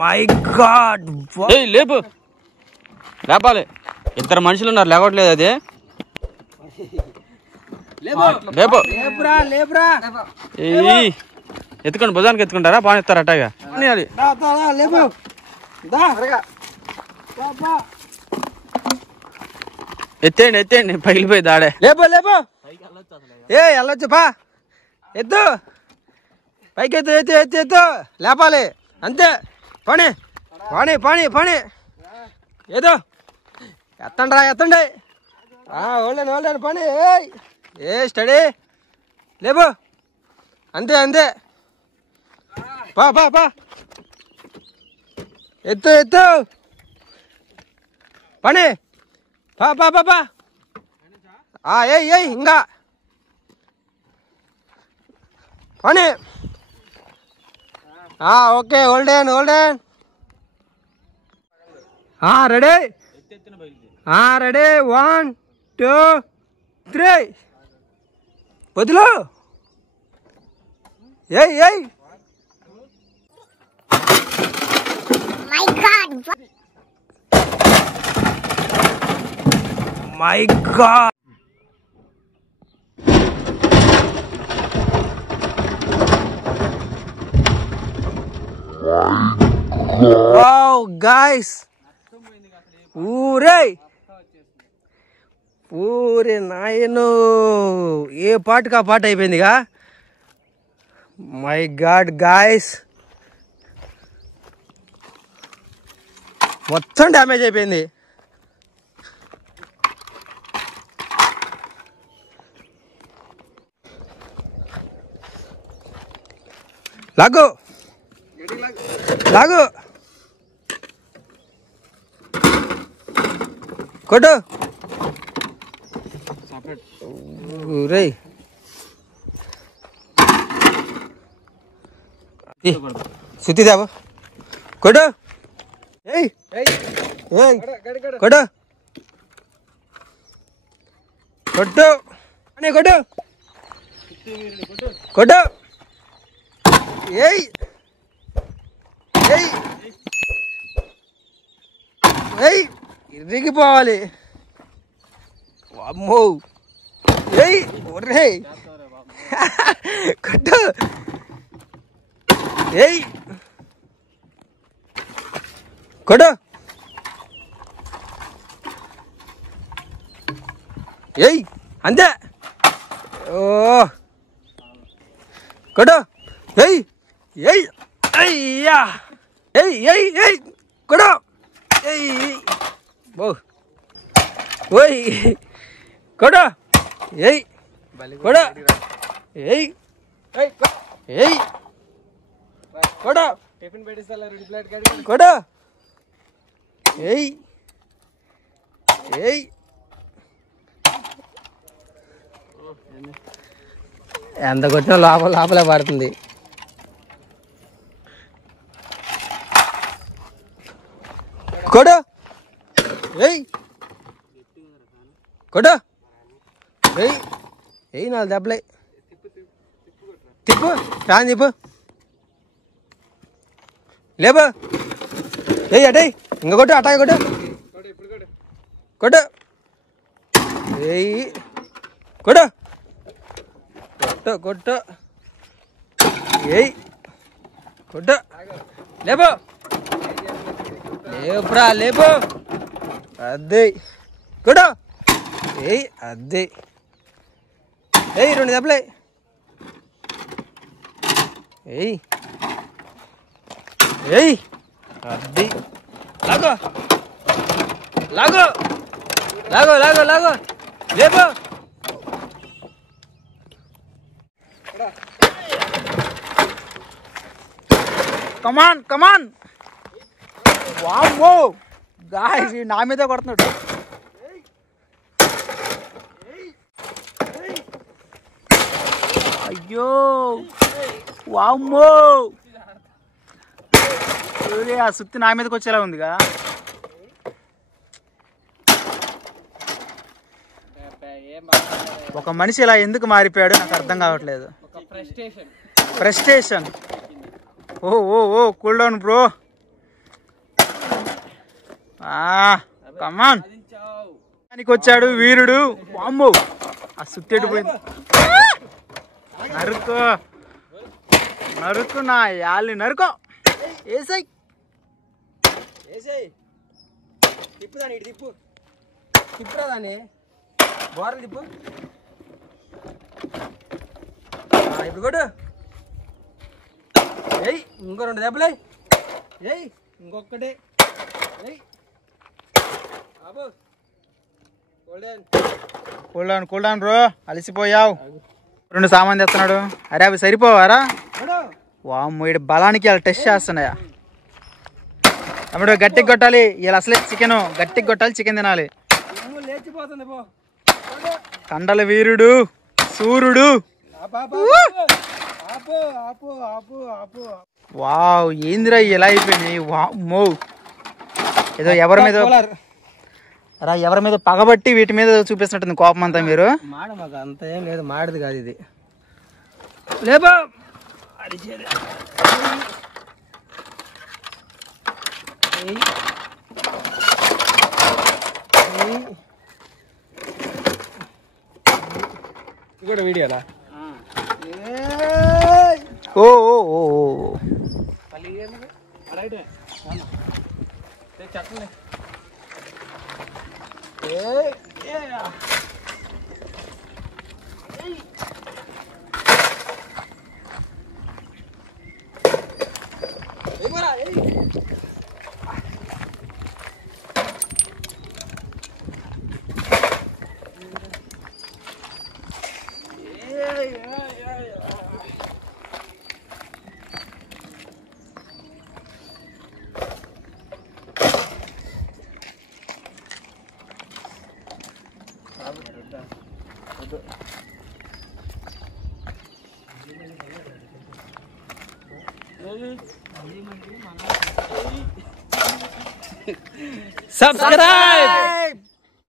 My God లేపు లేపాలి. ఇద్దరు మనుషులు ఉన్నారు, లేవట్లేదు. అది లేపు. ఎత్తుకోండి, భుజానికి ఎత్తుకుంటారా? బాగా ఎత్తారు అట్టగా. ఎత్తేయండి ఎత్తేయండి, పగిలిపోయి దాడే. లేపో లేపో. వెళ్ళొచ్చు బా. ఎత్తు పైకి, ఎత్తు ఎత్తు ఎత్తు ఎత్తు. లేపాలి అంతే. పని పని పని పని. ఏదో ఎత్తండి రా, ఎత్తండి. ఓల్డెన్ ఓల్డెన్ పని. స్టడీ. లేపు అంతే అంతే. పా పా పా. ఎత్తు ఎత్తు పని. పా పా పా పా. ఏయ్ ఇంకా పని. Okay hold on hold on. Ready ready. 1 2 3. వదులు. ఏయ్ మై గాడ్. వావ్ గాయ్స్, ఊరే నాయను, ఏ పాటకు ఆ పాట అయిపోయిందిగా. మై గాడ్ గాయ్స్, మొత్తం డ్యామేజ్ అయిపోయింది. లాగు లాగు. కొట్టు రే. సుత్తి దాబు. కొట్టు. కొట్టు కొట్టు కొట్టు కొట్టు. ఏయ్ ఇరిగిపోవాలి. అమ్మో. ఒర్రే కొట్టు. కొట్టు. అంతే. కొట్టు. అయ్యా కొట్టు. ఓయ్ కొట్టు. కొట్టు. కొట్టు. టిఫిన్ పెట్టిస్తా కొట్టు. ఎంత కొట్టినా లోపలే పడుతుంది. కొడు. కొడు. 4 దెబ్బలే. తిప్పు ఫ్యాన్ తిప్పు. లేబా. అటే ఇంక కొట్టు. అటాయి కొట్టు. కొట్టు. కొట్టు కొట్టు కొట్టు. కొట్టు. లేబో లేపురా లేపు. అదే కొట్టు. అదే 2 దెబ్బలే. అది లాగో లాగో లాగో లాగో లాగో. లేపు. కమాన్ కమాన్. వామ్మో గాయ్స్, నా మీద కొడుతున్నాడు. అయ్యో వామ్మో. ఆ సుత్తి నా మీదకి వచ్చేలా ఉందిగా. ఒక మనిషి ఇలా ఎందుకు మారిపోయాడు నాకు అర్థం కావట్లేదు. ప్రెస్టేషన్. ఓ ఓ ఓ కూల్ డౌన్ బ్రో. కమాన్ వచ్చాడు వీరుడు. వామ్మో ఆ సుత్తెడు పోయింది. నరుకో నరుకు నా యాళ్ళని నరుకో. ఏసై తిప్పుదాని ఇటు తిప్పు. తిప్పురా దాన్ని బోర్లు తిప్పు. ఇప్పుడు కొట్టు. ఏయ్ ఇంకో 2 దెబ్బలే. ఏయ్ ఇంకొక్కటే. ఏయ్ బాబు కూల్ డౌన్ బ్రో. అలసిపోయావు. 2 సామాన్ తెస్తున్నాడు. అరే అవి సరిపోవారా? వామ్మో వీడు బలానికి అలా టెస్ట్ చేస్తున్నాయా? తమ్ముడు గట్టికి కొట్టాలి. వీళ్ళు అసలే చికెన్ గట్టికి కొట్టాలి. చికెన్ తినాలి. లేచిపోతుంది పో. కండల వీరుడు సూర్యుడు. వావ్ ఏందిరా ఎలా అయిపోయినాయి. వామ్మో ఏదో ఎవరి మీద పగబట్టి వీటి మీద చూపిస్తున్నట్టుంది కోపం అంతా. మీరు మాడ మాకు అంత ఏం లేదు. మాడది కాదు ఇది. లేబా కూడా వీడియోనా? ఓ ఓ ఓ చెప్పండి. Subscribe.